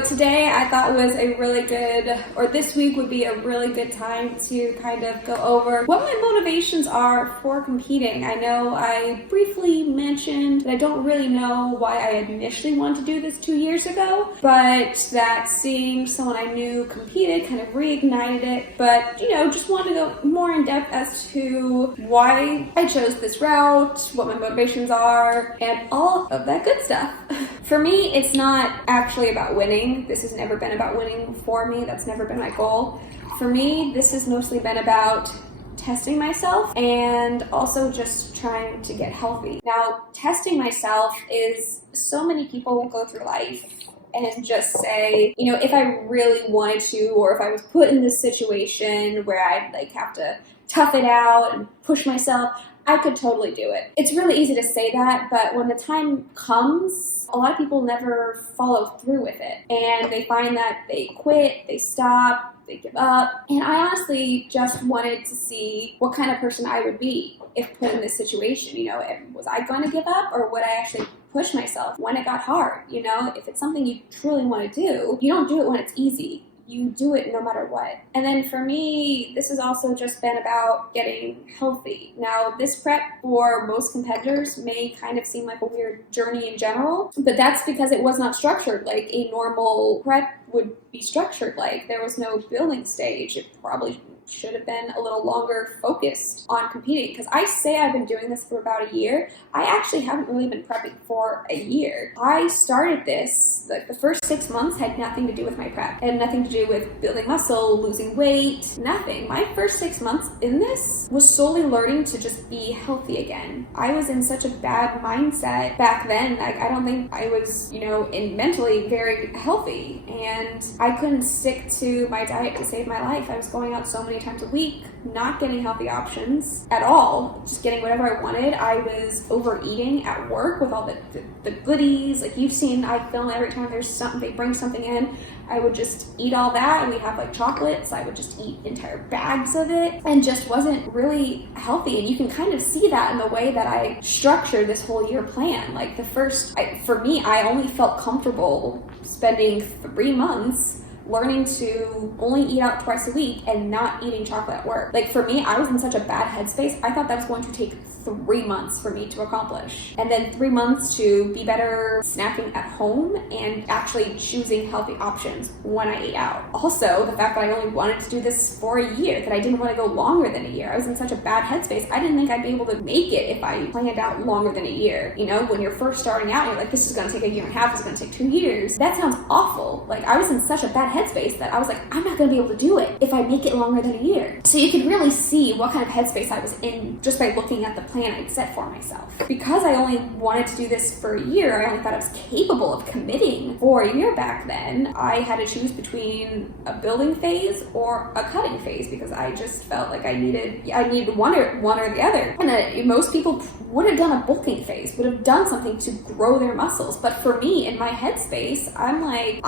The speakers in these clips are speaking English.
So today I thought was a really good, or this week would be a really good time to kind of go over what my motivations are for competing. I know I briefly mentioned that I don't really know why I initially wanted to do this 2 years ago, but that seeing someone I knew competed kind of reignited it. But, just wanted to go more in depth as to why I chose this route, what my motivations are, and all of that good stuff. For me, it's not actually about winning. This has never been about winning for me. That's never been my goal. For me, this has mostly been about testing myself and also just trying to get healthy. Now, testing myself is so many people go through life and just say, if I really wanted to, or if I was put in this situation where I'd have to tough it out and push myself, I could totally do it. It's really easy to say that, but when the time comes, a lot of people never follow through with it. And they find that they quit, they stop, they give up. And I honestly just wanted to see what kind of person I would be if put in this situation. Was I going to give up, or would I actually push myself when it got hard? If it's something you truly want to do, you don't do it when it's easy. You do it no matter what. And then for me, this has also just been about getting healthy. Now, this prep for most competitors may kind of seem like a weird journey in general, but that's because it was not structured like a normal prep would be structured like. There was no building stage. It probably should have been a little longer focused on competing, because I say I've been doing this for about a year. I actually haven't really been prepping for a year. I started this, the first 6 months had nothing to do with my prep. It had nothing to do with building muscle, losing weight, nothing. My first 6 months in this was solely learning to just be healthy again. I was in such a bad mindset back then. I don't think I was, in mentally very healthy, and I couldn't stick to my diet to save my life. I was going out so many times a week, not getting healthy options at all, just getting whatever I wanted. I was overeating at work with all the goodies. Like you've seen, I film every time there's something, they bring something in, I would just eat all that. And we have chocolates. I would just eat entire bags of it, and just wasn't really healthy. And you can kind of see that in the way that I structured this whole year plan. For me, I only felt comfortable spending 3 months learning to only eat out twice a week and not eating chocolate at work. For me, I was in such a bad headspace. I thought that was going to take 3 months for me to accomplish. And then 3 months to be better snacking at home and actually choosing healthy options when I ate out. Also, the fact that I only wanted to do this for a year, that I didn't want to go longer than a year. I was in such a bad headspace. I didn't think I'd be able to make it if I planned out longer than a year. When you're first starting out, you're like, this is going to take a year and a half, this is going to take 2 years. That sounds awful. I was in such a bad headspace that I was like, I'm not going to be able to do it if I make it longer than a year. So you could really see what kind of headspace I was in just by looking at the plan I'd set for myself. Because I only wanted to do this for a year, I only thought I was capable of committing for a year back then, I had to choose between a building phase or a cutting phase, because I just felt like I needed one or the other. And most people would have done a bulking phase, would have done something to grow their muscles. But for me, in my headspace, I'm like,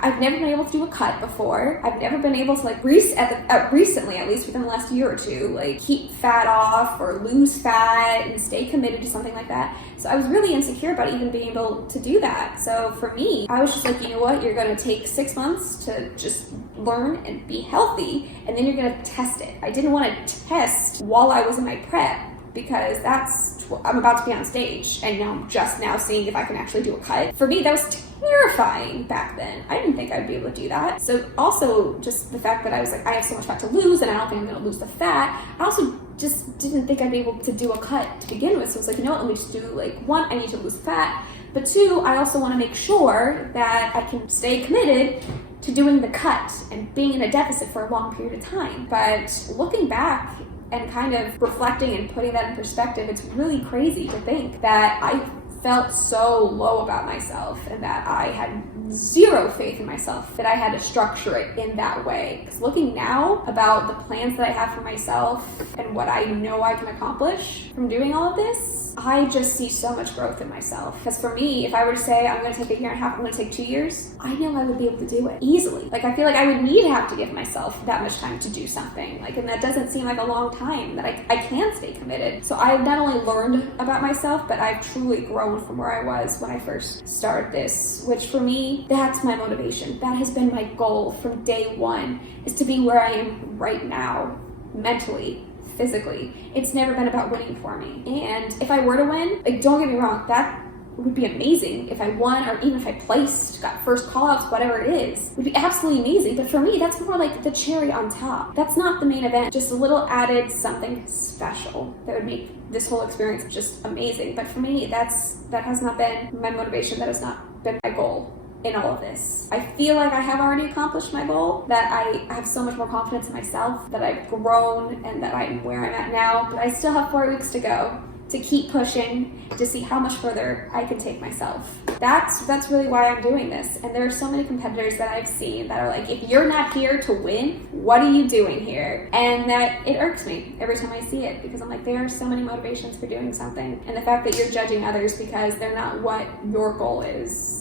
I've never been able to do a cut before. I've never been able to recently, at least within the last year or two, keep fat off or lose fat and stay committed to something like that. So I was really insecure about even being able to do that. So for me, I was just like, you know what? You're going to take 6 months to just learn and be healthy, and then you're going to test it. I didn't want to test while I was in my prep, because I'm about to be on stage, and now I'm just now seeing if I can actually do a cut. For me, that was terrifying back then. I didn't think I'd be able to do that. So also just the fact that I was like, I have so much fat to lose, and I don't think I'm going to lose the fat. I also just didn't think I'd be able to do a cut to begin with. So I was like, let me just do one, I need to lose fat. But 2, I also want to make sure that I can stay committed to doing the cut and being in a deficit for a long period of time. But looking back and kind of reflecting and putting that in perspective, it's really crazy to think that I felt so low about myself and that I had zero faith in myself, that I had to structure it in that way. Because looking now about the plans that I have for myself and what I know I can accomplish from doing all of this, I just see so much growth in myself. Because for me, if I were to say I'm going to take a year and a half, I'm going to take 2 years, I know I would be able to do it easily. Like, I feel like I would need to have to give myself that much time to do something. Like, and that doesn't seem like a long time that I can stay committed. So I've not only learned about myself, but I've truly grown from where I was when I first started this, which for me, that's my motivation. That has been my goal from day one, is to be where I am right now, mentally, physically. It's never been about winning for me. And if I were to win, like, don't get me wrong, that would be amazing. If I won, or even if I placed, got first call-outs, whatever it is, it would be absolutely amazing. But for me, that's more like the cherry on top. That's not the main event, just a little added something special that would make this whole experience just amazing. But for me, that has not been my motivation. That has not been my goal in all of this. I feel like I have already accomplished my goal, that I have so much more confidence in myself, that I've grown, and that I'm where I'm at now. But I still have 4 weeks to go to keep pushing, to see how much further I can take myself. That's really why I'm doing this. And there are so many competitors that I've seen that are like, if you're not here to win, what are you doing here? And that it irks me every time I see it, because I'm like, there are so many motivations for doing something. And the fact that you're judging others because they're not what your goal is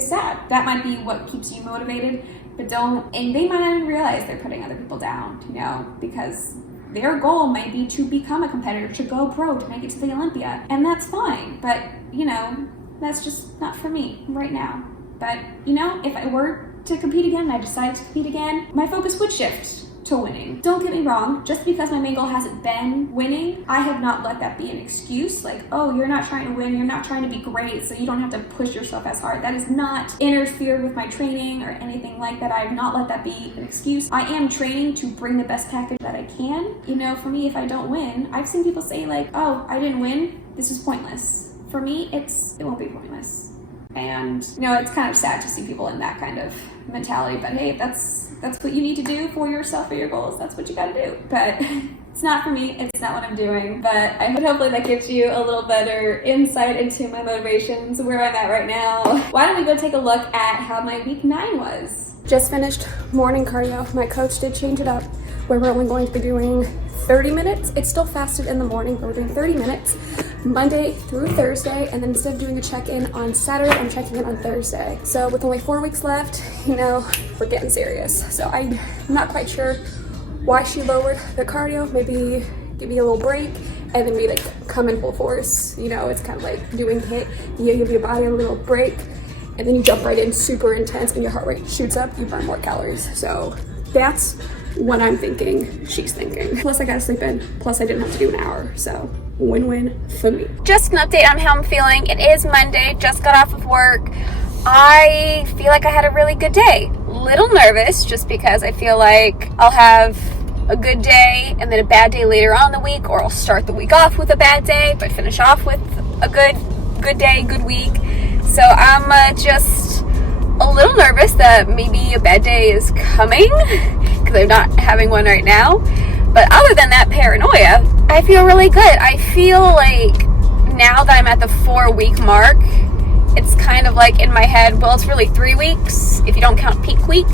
sad. That might be what keeps you motivated, but and they might not even realize they're putting other people down, because their goal might be to become a competitor, to go pro, to make it to the Olympia. And that's fine, but that's just not for me right now. But if I were to compete again and I decided to compete again, my focus would shift to winning. Don't get me wrong, just because my main goal hasn't been winning, I have not let that be an excuse. Like, oh, you're not trying to win, you're not trying to be great, so you don't have to push yourself as hard. That has not interfered with my training or anything like that. I have not let that be an excuse. I am training to bring the best package that I can. For me, if I don't win, I've seen people say like, oh, I didn't win, this is pointless. For me, it won't be pointless. And it's kind of sad to see people in that kind of mentality, but hey, that's what you need to do for yourself, for your goals. That's what you got to do. But it's not for me. It's not what I'm doing. But I hope hopefully that gives you a little better insight into my motivations, where I'm at right now. Why don't we go take a look at how my week 9 was? Just finished morning cardio. My coach did change it up, where we're only going to be doing 30 minutes. It's still fasted in the morning, but we're doing 30 minutes Monday through Thursday, and then instead of doing a check-in on Saturday, I'm checking in on Thursday. So with only 4 weeks left, we're getting serious. So I'm not quite sure why she lowered the cardio. Maybe give me a little break and then we come in full force. It's kind of like doing HIIT. You give your body a little break and then you jump right in super intense and your heart rate shoots up, you burn more calories. So that's what I'm thinking she's thinking. Plus I gotta sleep in, plus I didn't have to do an hour, so win-win for me. Just an update on how I'm feeling. It is Monday, just got off of work. I feel like I had a really good day. Little nervous, just because I feel like I'll have a good day and then a bad day later on in the week, or I'll start the week off with a bad day, but finish off with a good day, good week. So I'm just a little nervous that maybe a bad day is coming, because I'm not having one right now. But other than that paranoia, I feel really good. I feel like now that I'm at the 4-week mark, it's kind of like in my head, well, it's really 3 weeks if you don't count peak week,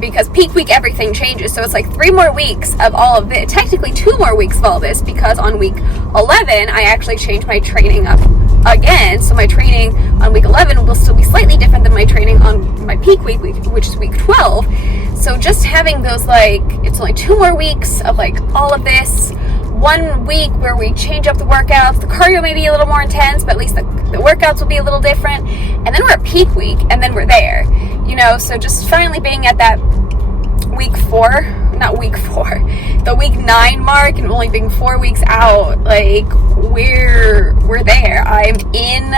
because peak week everything changes. So it's like 3 more weeks of all of it, technically 2 more weeks of all this, because on week 11 I actually changed my training up again. So my training on week 11 will still be slightly different than my training on my peak week, which is week 12. So just having those, it's only 2 more weeks of all of this. 1 week where we change up the workouts. The cardio may be a little more intense, but at least the workouts will be a little different. And then we're at peak week, and then we're there. So just finally being at that the week 9 mark, and only being 4 weeks out, we're there. I'm in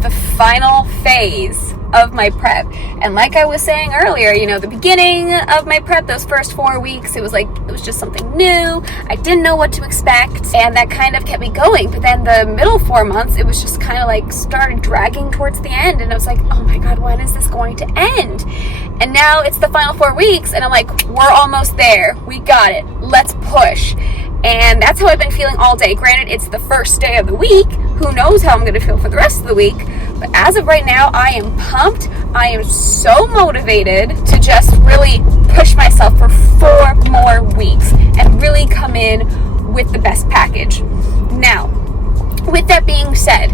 the final phase of my prep. And like I was saying earlier, the beginning of my prep, those first 4 weeks, it was just something new. I didn't know what to expect, and that kind of kept me going. But then the middle 4 months, it was just kind of started dragging towards the end, and I was like, oh my god, when is this going to end? And now it's the final 4 weeks, and I'm like, we're almost there. We got it. Let's push. And that's how I've been feeling all day. Granted, it's the first day of the week. Who knows how I'm going to feel for the rest of the week. But as of right now, I am pumped. I am so motivated to just really push myself for 4 more weeks and really come in with the best package. Now, With that being said,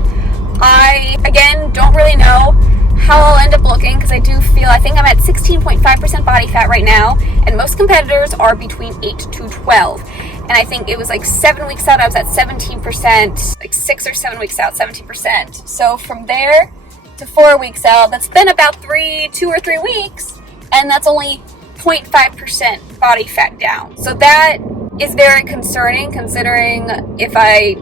I, again, don't really know how I'll end up looking because I think I'm at 16.5% body fat right now, and most competitors are between 8 to 12. And I think it was like 7 weeks out, I was at 17%, like 6 or 7 weeks out, 17%. So from there to 4 weeks out, that's been about 2 or 3 weeks, and that's only 0.5% body fat down. So that is very concerning, considering if I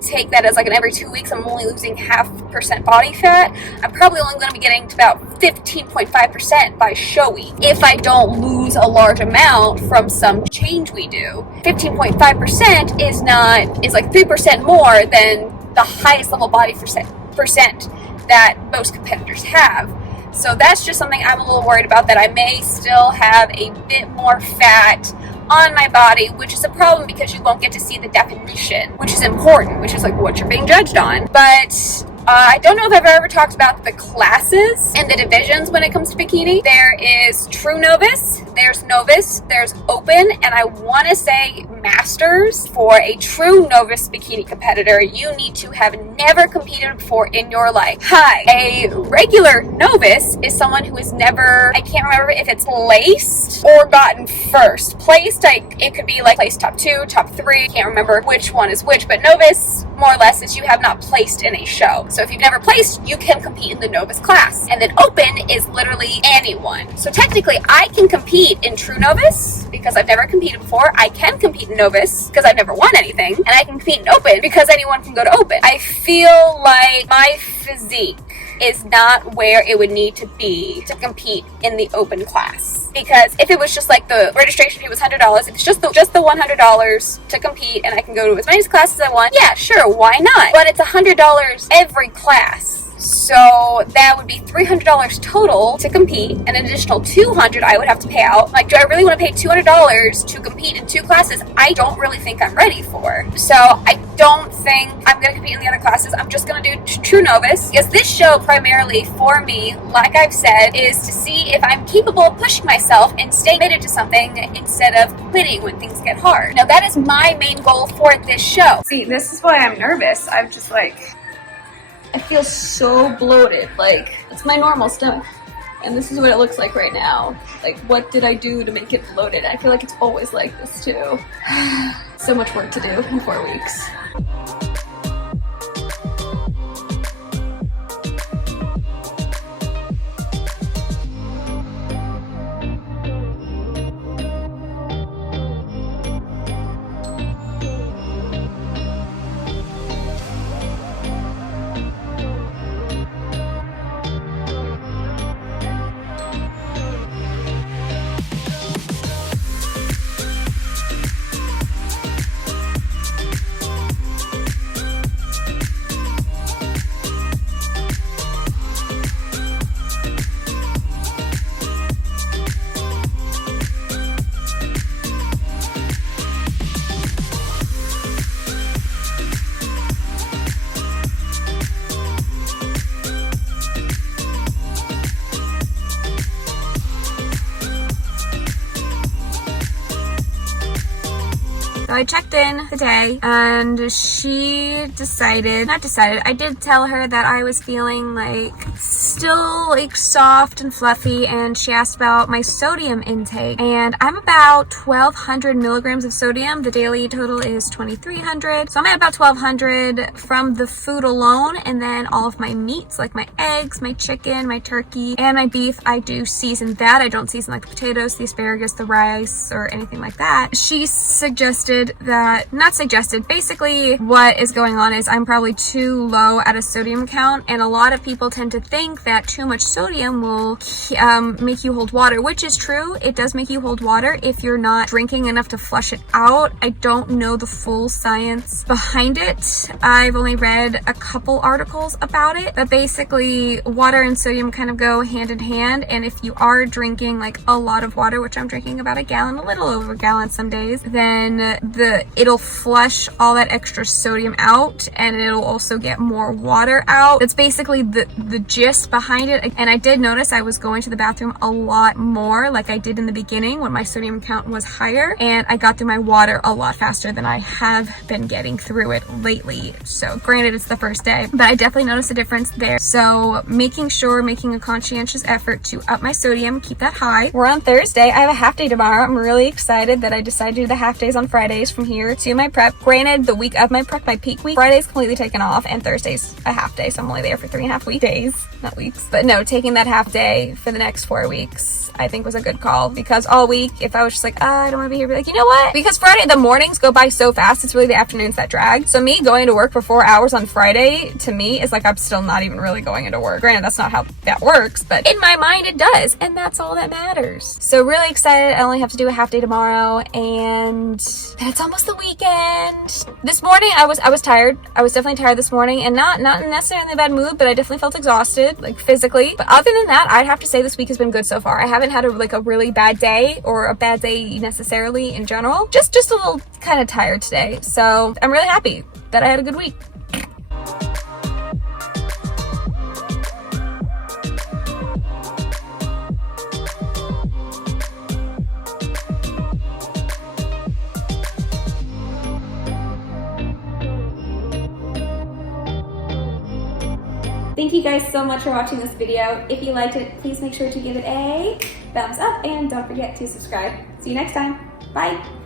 take that as like an every 2 weeks, I'm only losing 0.5% body fat. I'm probably only going to be getting to about 15.5% by show week if I don't lose a large amount from some change we do. 15.5% is like 3% more than the highest level body percent that most competitors have. So that's just something I'm a little worried about, that I may still have a bit more fat on my body, which is a problem because you won't get to see the definition, which is important, which is like what you're being judged on. But I don't know if I've ever talked about the classes and the divisions when it comes to bikini. There is True Novice, there's Novice, there's Open, and I want to say Masters. For a True Novice bikini competitor, you need to have never competed before in your life. A regular Novice is someone who has never, I can't remember if it's placed or gotten first. Placed, it could be like placed top 2, top 3, can't remember which one is which, but Novice, more or less, is you have not placed in a show. So if you've never placed, you can compete in the Novice class. And then Open is literally anyone. So technically, I can compete in True Novice because I've never competed before. I can compete in Novice because I've never won anything. And I can compete in Open because anyone can go to Open. I feel like my physique is not where it would need to be to compete in the Open class. Because if it was just like the registration fee was $100, if it's just the $100 to compete and I can go to as many classes as I want, yeah, sure, why not? But it's $100 every class. So that would be $300 total to compete, and an additional $200 I would have to pay out. Like, do I really want to pay $200 to compete in 2 classes? I don't really think I'm ready for. So I don't think I'm going to compete in the other classes. I'm just going to do True Novice, because this show primarily for me, like I've said, is to see if I'm capable of pushing myself and staying committed to something instead of quitting when things get hard. Now that is my main goal for this show. See, this is why I'm nervous. I'm just like, I feel so bloated. Like, it's my normal stomach. And this is what it looks like right now. Like, what did I do to make it bloated? I feel like it's always like this too. So much work to do in 4 weeks. I checked in today and I did tell her that I was feeling like still like soft and fluffy, and she asked about my sodium intake, and I'm about 1,200 milligrams of sodium. The daily total is 2,300. So I'm at about 1,200 from the food alone, and then all of my meats like my eggs, my chicken, my turkey, and my beef, I do season that. I don't season like the potatoes, the asparagus, the rice, or anything like that. She basically what is going on is I'm probably too low at a sodium count, and a lot of people tend to think that too much sodium will make you hold water, which is true. It does make you hold water if you're not drinking enough to flush it out. I don't know the full science behind it. I've only read a couple articles about it, but basically water and sodium kind of go hand in hand, and if you are drinking like a lot of water, which I'm drinking about a gallon, a little over a gallon some days, then it'll flush all that extra sodium out, and it'll also get more water out. That's basically the gist behind it. And I did notice I was going to the bathroom a lot more like I did in the beginning when my sodium count was higher, and I got through my water a lot faster than I have been getting through it lately. So granted, it's the first day, but I definitely noticed a difference there. So making a conscientious effort to up my sodium, keep that high. We're on Thursday. I have a half day tomorrow. I'm really excited that I decided to do the half days on Fridays from here to my prep. Granted, the week of my prep, my peak week, Friday's completely taken off and Thursday's a half day, so I'm only there for 3.5 weekdays, not weeks. But no, taking that half day for the next 4 weeks I think was a good call, because all week if I was just like, I don't want to be here, be like, you know what, because Friday, the mornings go by so fast, it's really the afternoons that drag. So me going to work for 4 hours on Friday, to me, is like I'm still not even really going into work. Granted, that's not how that works, but in my mind it does, and that's all that matters. So really excited. I only have to do a half day tomorrow, and then it's almost the weekend. This morning I was tired. I was definitely tired this morning, and not necessarily in a bad mood, but I definitely felt exhausted, like physically. But other than that, I'd have to say this week has been good so far. I haven't had a really bad day, or a bad day necessarily in general. Just a little kind of tired today. So I'm really happy that I had a good week. Thank you guys so much for watching this video. If you liked it, please make sure to give it a thumbs up and don't forget to subscribe. See you next time. Bye.